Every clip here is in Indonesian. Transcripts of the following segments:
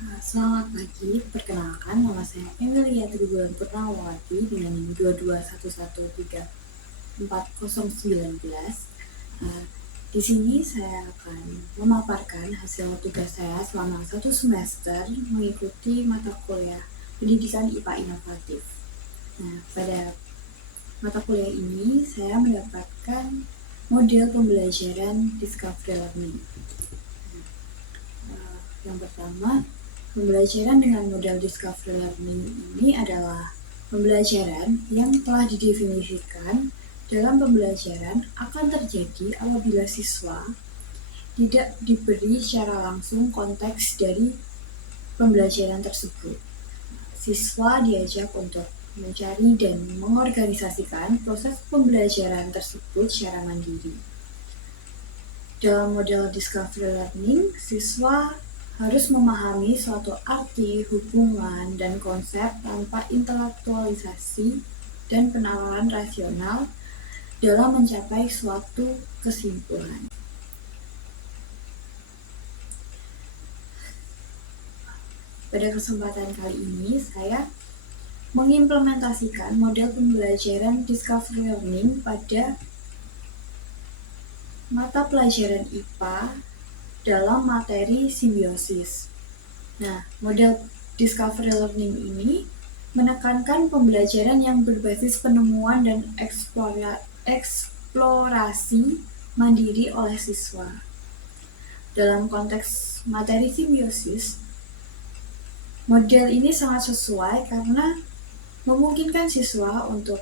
Selamat pagi, perkenalkan nama saya Emilia Tribulan Purnawati dengan NIM 22113409. Di sini saya akan memaparkan hasil tugas saya selama 1 semester mengikuti mata kuliah Pendidikan IPA Inovatif. Pada mata kuliah ini saya mendapatkan model pembelajaran Discovery Learning. Yang pertama, pembelajaran dengan model Discovery Learning ini adalah pembelajaran yang telah didefinisikan dalam pembelajaran akan terjadi apabila siswa tidak diberi secara langsung konteks dari pembelajaran tersebut. Siswa diajak untuk mencari dan mengorganisasikan proses pembelajaran tersebut secara mandiri. Dalam model Discovery Learning, siswa harus memahami suatu arti, hubungan, dan konsep tanpa intelektualisasi dan penalaran rasional dalam mencapai suatu kesimpulan. Pada kesempatan kali ini, saya mengimplementasikan model pembelajaran Discovery Learning pada mata pelajaran IPA dalam materi simbiosis. Model Discovery Learning ini menekankan pembelajaran yang berbasis penemuan dan eksplorasi mandiri oleh siswa. Dalam konteks materi simbiosis, model ini sangat sesuai karena memungkinkan siswa untuk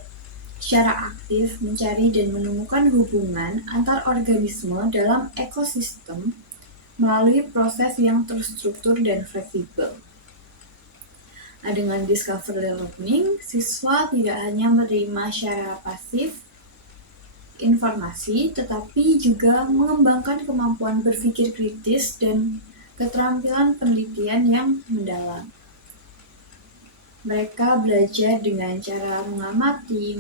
secara aktif mencari dan menemukan hubungan antar organisme dalam ekosistem melalui proses yang terstruktur dan fleksibel. Dengan Discovery Learning, siswa tidak hanya menerima secara pasif informasi, tetapi juga mengembangkan kemampuan berpikir kritis dan keterampilan penelitian yang mendalam. Mereka belajar dengan cara mengamati,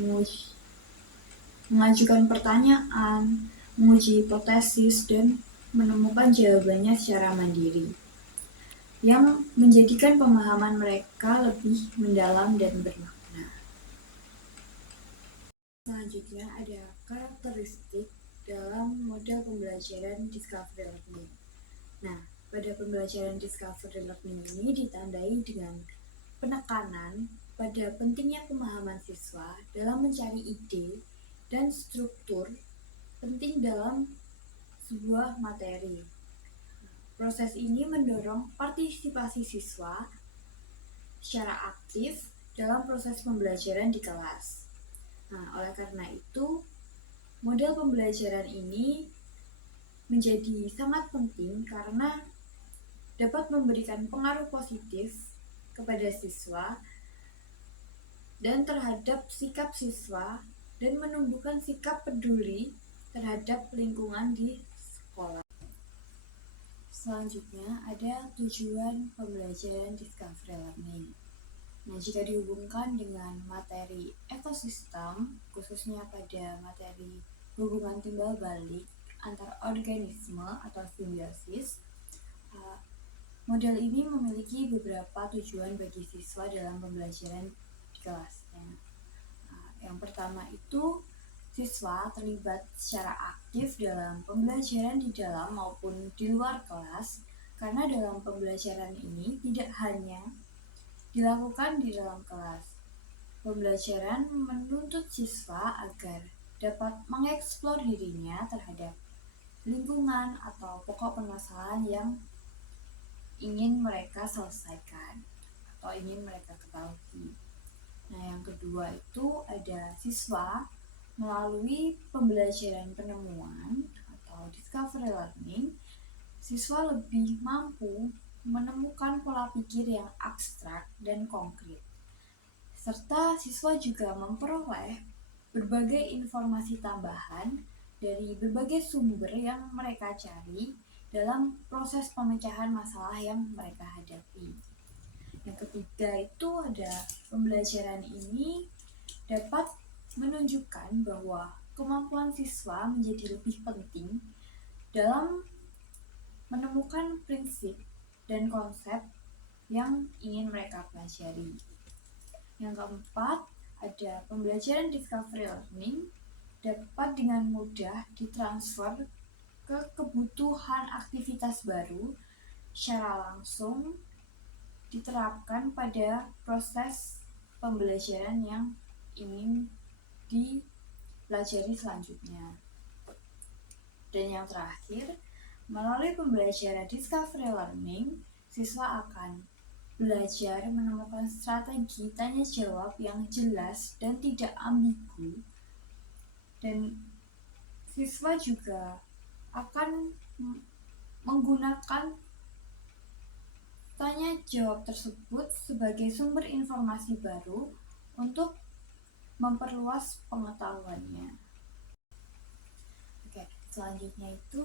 mengajukan pertanyaan, menguji hipotesis, dan menemukan jawabannya secara mandiri, yang menjadikan pemahaman mereka lebih mendalam dan bermakna. Selanjutnya ada karakteristik dalam model pembelajaran Discovery Learning. Pada pembelajaran Discovery Learning ini ditandai dengan penekanan pada pentingnya pemahaman siswa dalam mencari ide dan struktur penting dalam sebuah materi. Proses ini mendorong partisipasi siswa secara aktif dalam proses pembelajaran di kelas. Oleh karena itu, model pembelajaran ini menjadi sangat penting karena dapat memberikan pengaruh positif kepada siswa dan terhadap sikap siswa dan menumbuhkan sikap peduli terhadap lingkungan di sekolah. Selanjutnya ada tujuan pembelajaran Discovery Learning. Jika dihubungkan dengan materi ekosistem, khususnya pada materi hubungan timbal balik antar organisme atau simbiosis, model ini memiliki beberapa tujuan bagi siswa dalam pembelajaran di kelasnya. Yang pertama itu, siswa terlibat secara aktif dalam pembelajaran di dalam maupun di luar kelas, karena dalam pembelajaran ini tidak hanya dilakukan di dalam kelas. Pembelajaran menuntut siswa agar dapat mengeksplor dirinya terhadap lingkungan atau pokok permasalahan yang ingin mereka selesaikan atau ingin mereka ketahui. Yang kedua itu ada siswa melalui pembelajaran penemuan atau Discovery Learning, siswa lebih mampu menemukan pola pikir yang abstrak dan konkret, serta siswa juga memperoleh berbagai informasi tambahan dari berbagai sumber yang mereka cari dalam proses pemecahan masalah yang mereka hadapi. Yang ketiga itu ada pembelajaran ini dapat menunjukkan bahwa kemampuan siswa menjadi lebih penting dalam menemukan prinsip dan konsep yang ingin mereka pelajari. Yang keempat, ada pembelajaran discovery learning dapat dengan mudah ditransfer ke kebutuhan aktivitas baru secara langsung diterapkan pada proses pembelajaran yang ingin dipelajari selanjutnya. Dan yang terakhir, melalui pembelajaran discovery learning, siswa akan belajar menemukan strategi tanya jawab yang jelas dan tidak ambigu, dan siswa juga akan menggunakan tanya jawab tersebut sebagai sumber informasi baru untuk memperluas pengetahuannya. Oke, selanjutnya itu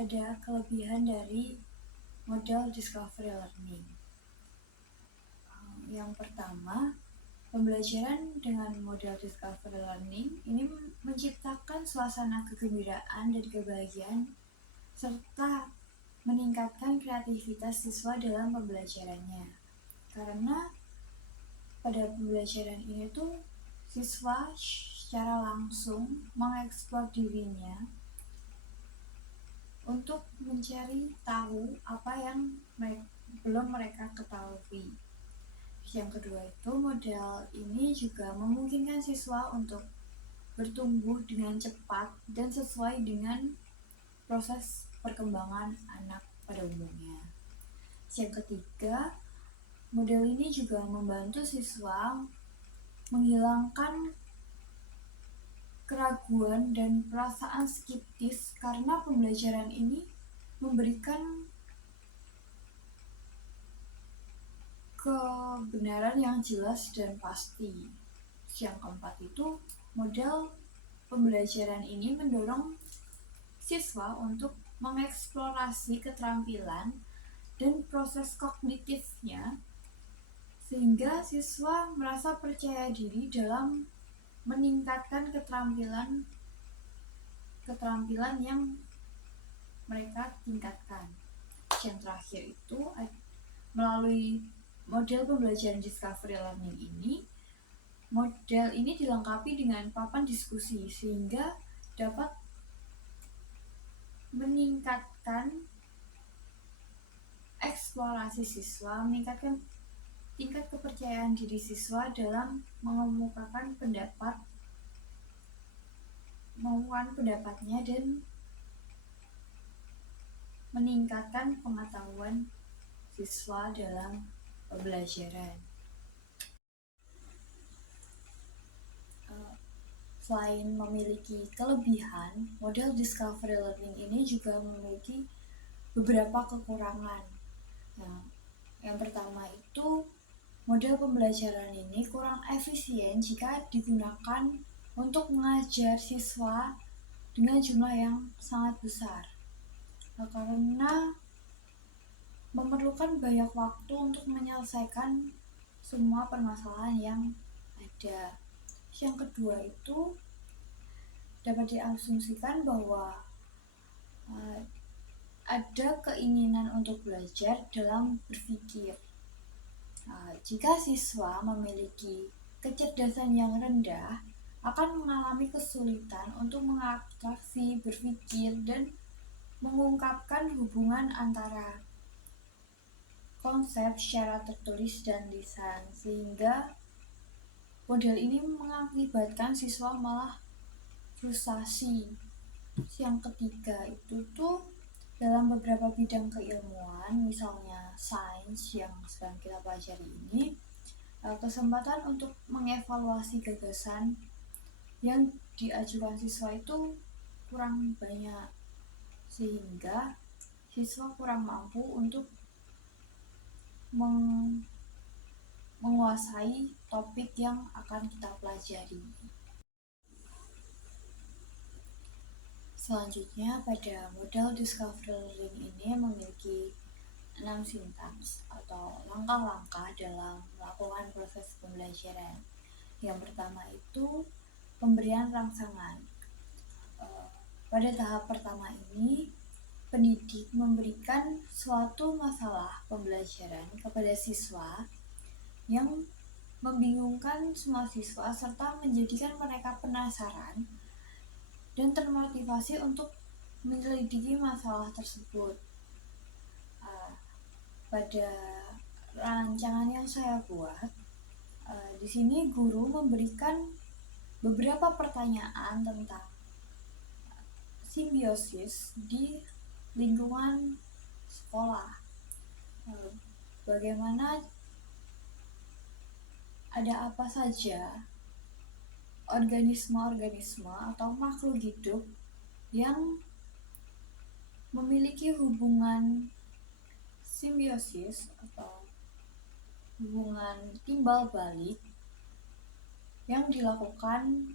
ada kelebihan dari model discovery learning. Yang pertama, pembelajaran dengan model discovery learning ini menciptakan suasana kegembiraan dan kebahagiaan serta meningkatkan kreativitas siswa dalam pembelajarannya. Karena pada pembelajaran ini tuh siswa secara langsung mengeksplor dirinya untuk mencari tahu apa yang belum mereka ketahui. Yang kedua itu, model ini juga memungkinkan siswa untuk bertumbuh dengan cepat dan sesuai dengan proses perkembangan anak pada umumnya. Yang ketiga, model ini juga membantu siswa menghilangkan keraguan dan perasaan skeptis karena pembelajaran ini memberikan kebenaran yang jelas dan pasti. Yang keempat itu, model pembelajaran ini mendorong siswa untuk mengeksplorasi keterampilan dan proses kognitifnya sehingga siswa merasa percaya diri dalam meningkatkan keterampilan yang mereka tingkatkan. Yang terakhir itu, melalui model pembelajaran discovery learning ini, model ini dilengkapi dengan papan diskusi sehingga dapat meningkatkan eksplorasi siswa, meningkatkan tingkat kepercayaan diri siswa dalam mengemukakan pendapatnya dan meningkatkan pengetahuan siswa dalam pembelajaran. Selain memiliki kelebihan, model discovery learning ini juga memiliki beberapa kekurangan. Yang pertama itu, model pembelajaran ini kurang efisien jika digunakan untuk mengajar siswa dengan jumlah yang sangat besar, karena memerlukan banyak waktu untuk menyelesaikan semua permasalahan yang ada. Yang kedua itu, dapat diasumsikan bahwa ada keinginan untuk belajar dalam berpikir. Jika siswa memiliki kecerdasan yang rendah, akan mengalami kesulitan untuk mengabstraksi, berpikir, dan mengungkapkan hubungan antara konsep secara tertulis dan lisan, sehingga model ini mengakibatkan siswa malah frustasi. Yang ketiga itu tuh, dalam beberapa bidang keilmuan, misalnya sains yang sedang kita pelajari ini, kesempatan untuk mengevaluasi gagasan yang diajukan siswa itu kurang banyak, sehingga siswa kurang mampu untuk menguasai topik yang akan kita pelajari. Selanjutnya, pada model discovery learning ini memiliki 6 sintaks atau langkah-langkah dalam melakukan proses pembelajaran. Yang pertama itu, pemberian rangsangan. Pada tahap pertama ini, pendidik memberikan suatu masalah pembelajaran kepada siswa yang membingungkan semua siswa serta menjadikan mereka penasaran dan termotivasi untuk menyelidiki masalah tersebut. Pada rancangan yang saya buat, di sini guru memberikan beberapa pertanyaan tentang simbiosis di lingkungan sekolah. Bagaimana ada apa saja organisme-organisme atau makhluk hidup yang memiliki hubungan simbiosis atau hubungan timbal balik yang dilakukan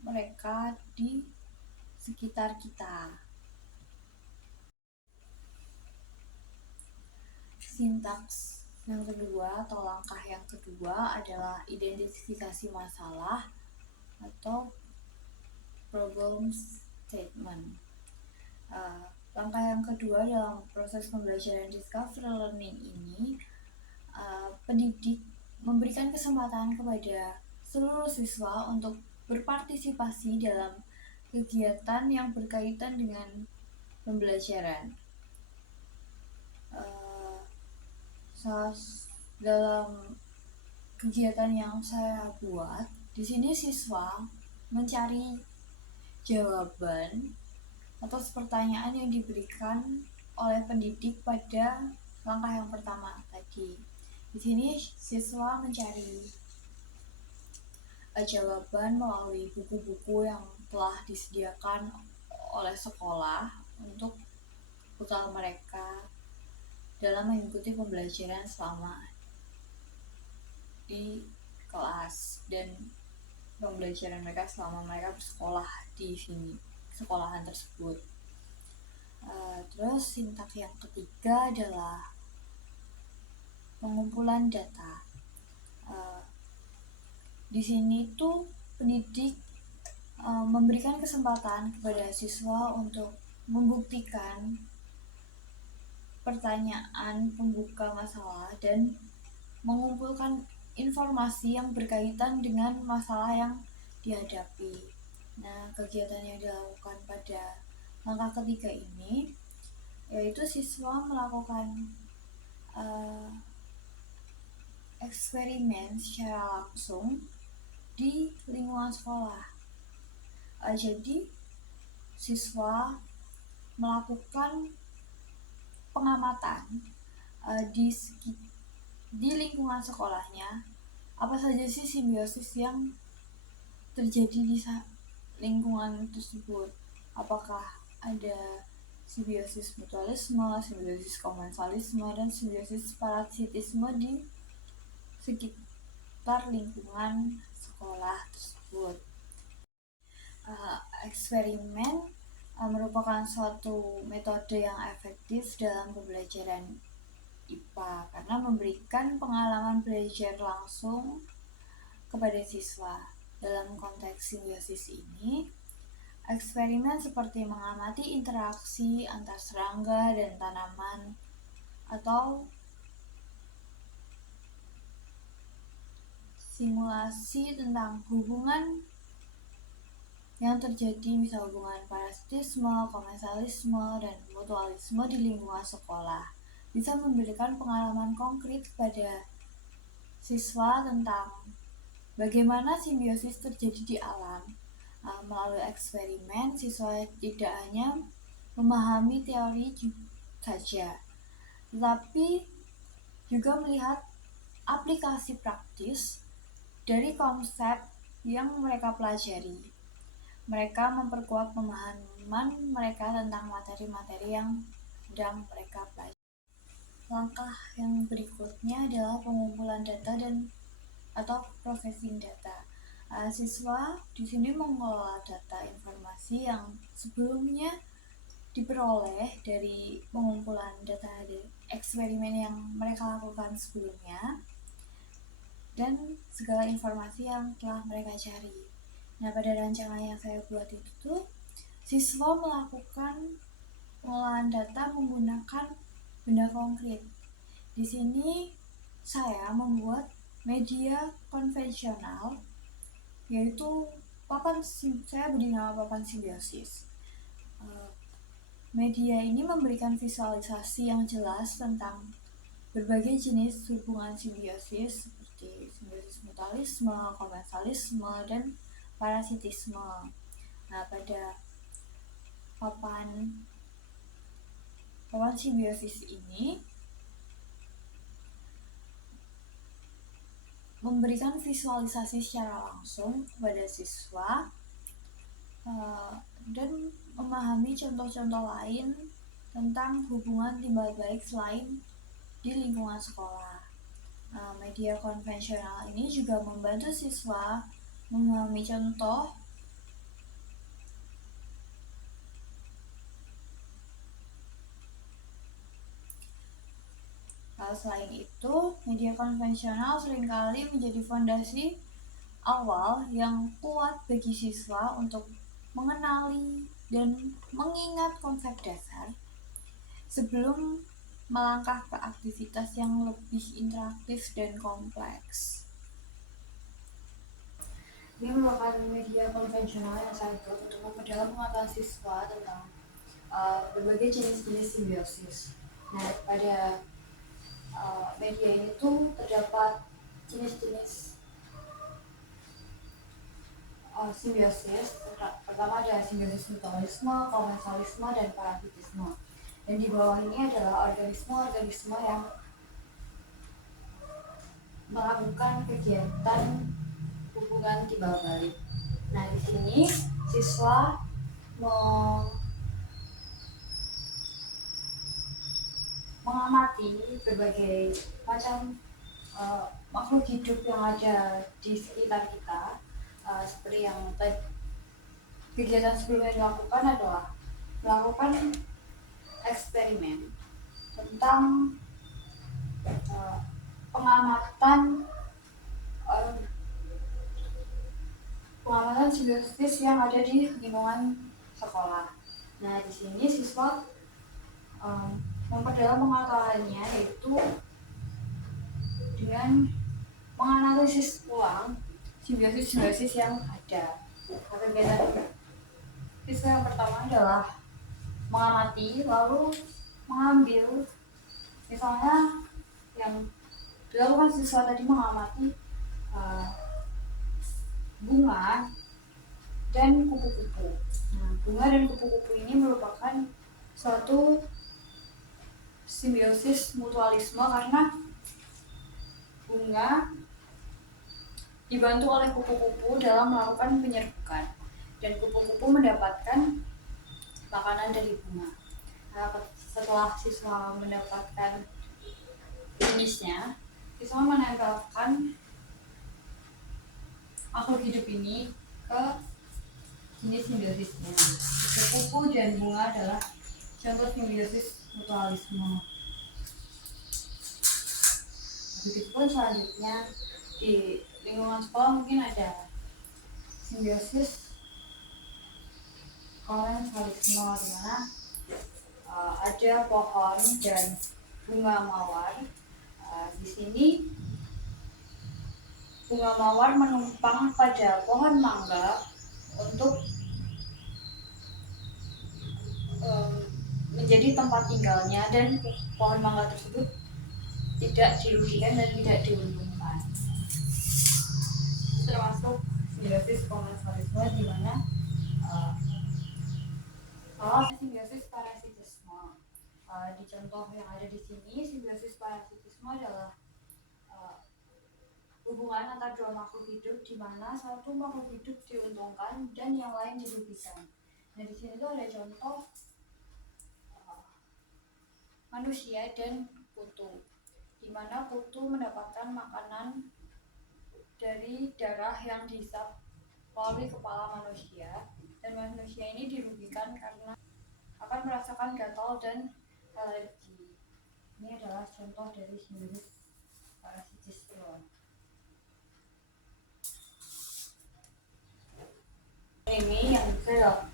mereka di sekitar kita. Sintaks yang kedua atau langkah yang kedua adalah identifikasi masalah atau problem statement. Langkah yang kedua dalam proses pembelajaran discovery learning ini, pendidik memberikan kesempatan kepada seluruh siswa untuk berpartisipasi dalam kegiatan yang berkaitan dengan pembelajaran. Dalam kegiatan yang saya buat, di sini siswa mencari jawaban atas pertanyaan yang diberikan oleh pendidik pada langkah yang pertama tadi. Di sini siswa mencari jawaban melalui buku-buku yang telah disediakan oleh sekolah untuk bekal mereka dalam mengikuti pembelajaran selama di kelas dan pembelajaran mereka selama mereka bersekolah di sini, sekolahan tersebut. Terus sintaks yang ketiga adalah pengumpulan data. Di sini tuh pendidik memberikan kesempatan kepada siswa untuk membuktikan pertanyaan pembuka masalah dan mengumpulkan informasi yang berkaitan dengan masalah yang dihadapi. Nah, kegiatan yang dilakukan pada langkah ketiga ini yaitu siswa melakukan eksperimen secara langsung di lingkungan sekolah. Jadi siswa melakukan pengamatan di lingkungan sekolahnya, apa saja sih simbiosis yang terjadi di lingkungan tersebut. Apakah ada simbiosis mutualisme, simbiosis komensalisme, dan simbiosis parasitisme di sekitar lingkungan sekolah tersebut. Eksperimen merupakan suatu metode yang efektif dalam pembelajaran IPA karena memberikan pengalaman belajar langsung kepada siswa. Dalam konteks simbiosis ini, eksperimen seperti mengamati interaksi antar serangga dan tanaman atau simulasi tentang hubungan yang terjadi, misal hubungan parasitisme, komensalisme, dan mutualisme di lingkungan sekolah, bisa memberikan pengalaman konkret kepada siswa tentang bagaimana simbiosis terjadi di alam. Melalui eksperimen, siswa tidak hanya memahami teori saja, tetapi juga melihat aplikasi praktis dari konsep yang mereka pelajari. Mereka memperkuat pemahaman mereka tentang materi-materi yang sedang mereka pelajari. Langkah yang berikutnya adalah pengumpulan data atau processing data. Siswa di sini mengelola data informasi yang sebelumnya diperoleh dari pengumpulan data dari eksperimen yang mereka lakukan sebelumnya dan segala informasi yang telah mereka cari. Nah, pada rancangan yang saya buat itu tuh, Siswa melakukan pengolahan data menggunakan benda konkret. Di sini saya membuat media konvensional, yaitu saya beri nama papan simbiosis. Media ini memberikan visualisasi yang jelas tentang berbagai jenis hubungan simbiosis seperti simbiosis mutualisme, komensalisme, dan parasitisme. Nah, pada papan simbiosis ini memberikan visualisasi secara langsung kepada siswa dan memahami contoh-contoh lain tentang hubungan timbal balik selain di lingkungan sekolah. Media konvensional ini juga membantu siswa memahami contoh selain itu, media konvensional seringkali menjadi fondasi awal yang kuat bagi siswa untuk mengenali dan mengingat konsep dasar sebelum melangkah ke aktivitas yang lebih interaktif dan kompleks. Ini merupakan media konvensional yang saya buat untuk memperdalam pengetahuan siswa tentang berbagai jenis-jenis simbiosis. Nah, pada media ini tuh terdapat jenis-jenis simbiosis. Pertama ada simbiosis mutualisme, komensalisme, dan parasitisme. Dan di bawah ini adalah organisme-organisme yang melakukan kegiatan hubungan timbal balik. Nah, di sini siswa mengamati berbagai macam makhluk hidup yang ada di sekitar kita. Seperti yang kegiatan sebelumnya dilakukan adalah melakukan eksperimen tentang pengamatan simbiosis yang ada di lingkungan sekolah. Nah, di sini siswa memperdalam pengetahuannya yaitu dengan menganalisis ulang simbiosis yang ada. Kegiatan siswa yang pertama adalah mengamati, lalu mengambil, misalnya yang dilakukan siswa tadi mengamati bunga dan kupu-kupu. Nah, bunga dan kupu-kupu ini merupakan suatu simbiosis mutualisme karena bunga dibantu oleh kupu-kupu dalam melakukan penyerbukan dan kupu-kupu mendapatkan makanan dari bunga. Nah, setelah siswa mendapatkan jenisnya, siswa menempelkan makhluk hidup ini ke jenis simbiosisnya. Kupu-kupu dan bunga adalah contoh simbiosis mutualisme. Begitupun selanjutnya di lingkungan sekolah mungkin ada simbiosis komensalisme, di mana ada pohon dan bunga mawar. Di sini bunga mawar menumpang pada pohon mangga untuk menjadi tempat tinggalnya, dan pohon mangga tersebut tidak dirugikan dan tidak diuntungkan. Termasuk simbiosis komensalisme, di mana simbiosis parasitisme. Di contoh yang ada di sini, simbiosis parasitisme adalah hubungan antara dua makhluk hidup di mana satu makhluk hidup diuntungkan dan yang lain dirugikan. Nah, di sini tuh ada contoh manusia dan kutu, di mana kutu mendapatkan makanan dari darah yang dihisap melalui kepala manusia, dan manusia ini dirugikan karena akan merasakan gatal dan alergi. Ini adalah contoh dari simbiosis parasitisme. Ini yang saya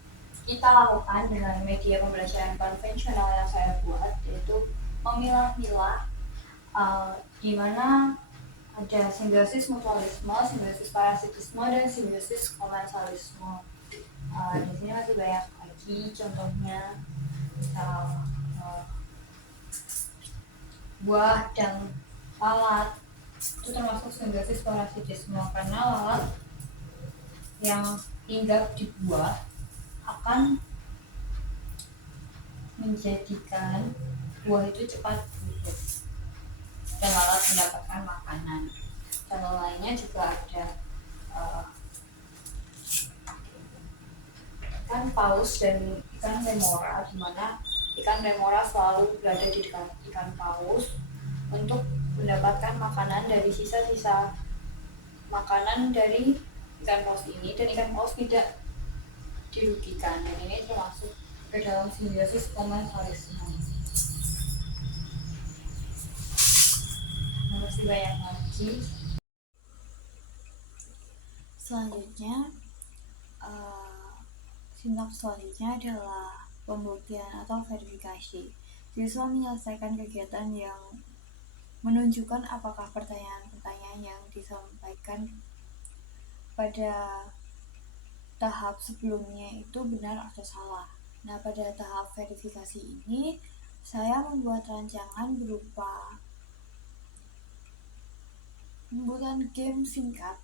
kita lakukan dengan media pembelajaran konvensional yang saya buat, yaitu memilah-milah di mana ada simbiosis mutualisme, simbiosis parasitisme, dan simbiosis komensalisme. Di sini masih banyak lagi contohnya, misal buah dan lalat itu termasuk simbiosis parasitisme, karena lalat yang hinggap di buah akan menjadikan buah itu cepat busuk dan lalat mendapatkan makanan. Contoh lainnya juga ada ikan paus dan ikan remora, di mana ikan remora selalu berada di dekat ikan paus untuk mendapatkan makanan dari sisa-sisa makanan dari ikan paus ini, dan ikan paus tidak dirugikan, dan ini termasuk ke dalam simbiosis komensalisme. Masih banyak lagi. Selanjutnya, sintaks selanjutnya adalah pembuktian atau verifikasi. Siswa menyelesaikan kegiatan yang menunjukkan apakah pertanyaan-pertanyaan yang disampaikan pada tahap sebelumnya itu benar atau salah. Nah, pada tahap verifikasi ini, saya membuat rancangan berupa pembuatan game singkat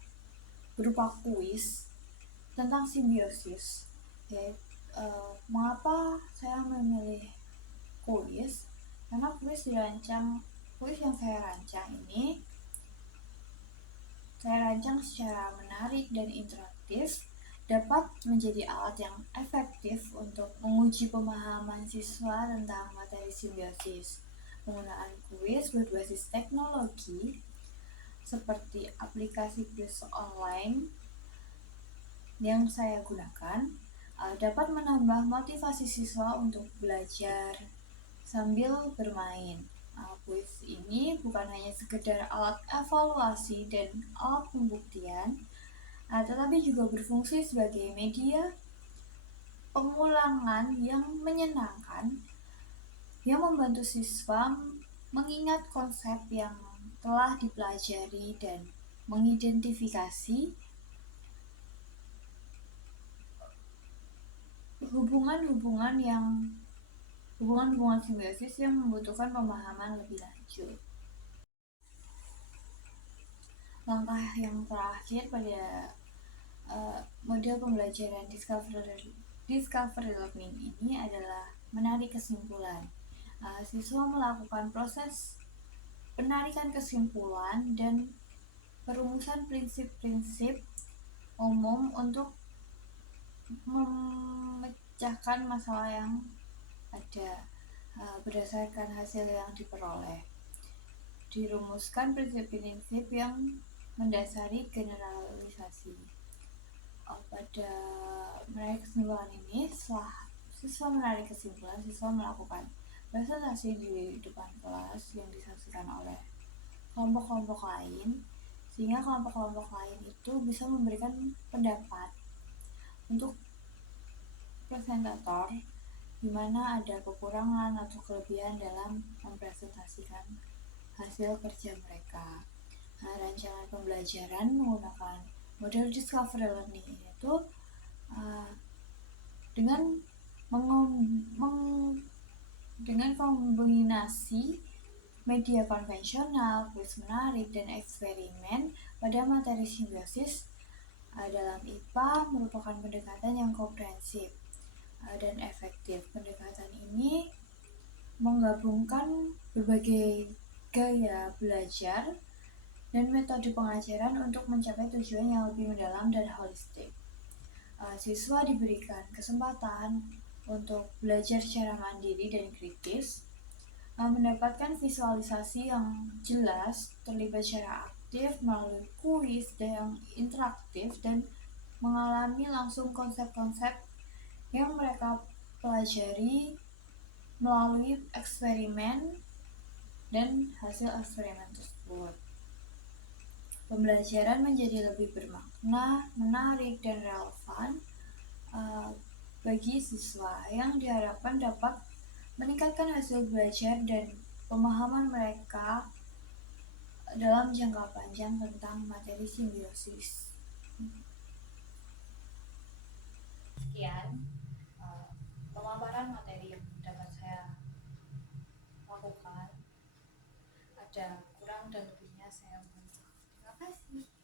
berupa kuis tentang simbiosis. Mengapa saya memilih kuis? Karena kuis yang saya rancang ini saya rancang secara menarik dan interaktif, dapat menjadi alat yang efektif untuk menguji pemahaman siswa tentang materi simbiosis. Penggunaan kuis berbasis teknologi seperti aplikasi kuis online yang saya gunakan dapat menambah motivasi siswa untuk belajar sambil bermain. Kuis ini bukan hanya sekedar alat evaluasi dan alat pembuktian, tetapi juga berfungsi sebagai media pengulangan yang menyenangkan, yang membantu siswa mengingat konsep yang telah dipelajari dan mengidentifikasi hubungan-hubungan simbiosis yang membutuhkan pemahaman lebih lanjut. Langkah yang terakhir pada model pembelajaran discovery learning ini adalah menarik kesimpulan. Siswa melakukan proses penarikan kesimpulan dan perumusan prinsip-prinsip umum untuk memecahkan masalah yang ada berdasarkan hasil yang diperoleh. Dirumuskan prinsip-prinsip yang mendasari generalisasi. Pada menarik kesimpulan ini, setelah siswa menarik kesimpulan, siswa melakukan presentasi di depan kelas yang disaksikan oleh kelompok-kelompok lain, sehingga kelompok-kelompok lain itu bisa memberikan pendapat untuk presentator di mana ada kekurangan atau kelebihan dalam mempresentasikan hasil kerja mereka. Rancangan pembelajaran menggunakan model discovery learning itu dengan kombinasi media konvensional, kuis menarik, dan eksperimen pada materi simbiosis dalam IPA merupakan pendekatan yang komprehensif dan efektif. Pendekatan ini menggabungkan berbagai gaya belajar dan metode pengajaran untuk mencapai tujuan yang lebih mendalam dan holistik. Siswa diberikan kesempatan untuk belajar secara mandiri dan kritis, mendapatkan visualisasi yang jelas, terlibat secara aktif melalui kuis yang interaktif, dan mengalami langsung konsep-konsep yang mereka pelajari melalui eksperimen dan hasil eksperimen tersebut. Pembelajaran menjadi lebih bermakna, menarik, dan relevan bagi siswa yang diharapkan dapat meningkatkan hasil belajar dan pemahaman mereka dalam jangka panjang tentang materi simbiosis. Sekian pemaparan materi yang dapat saya lakukan. Ada kurang dan lebihnya saya mohon maaf. Terima kasih.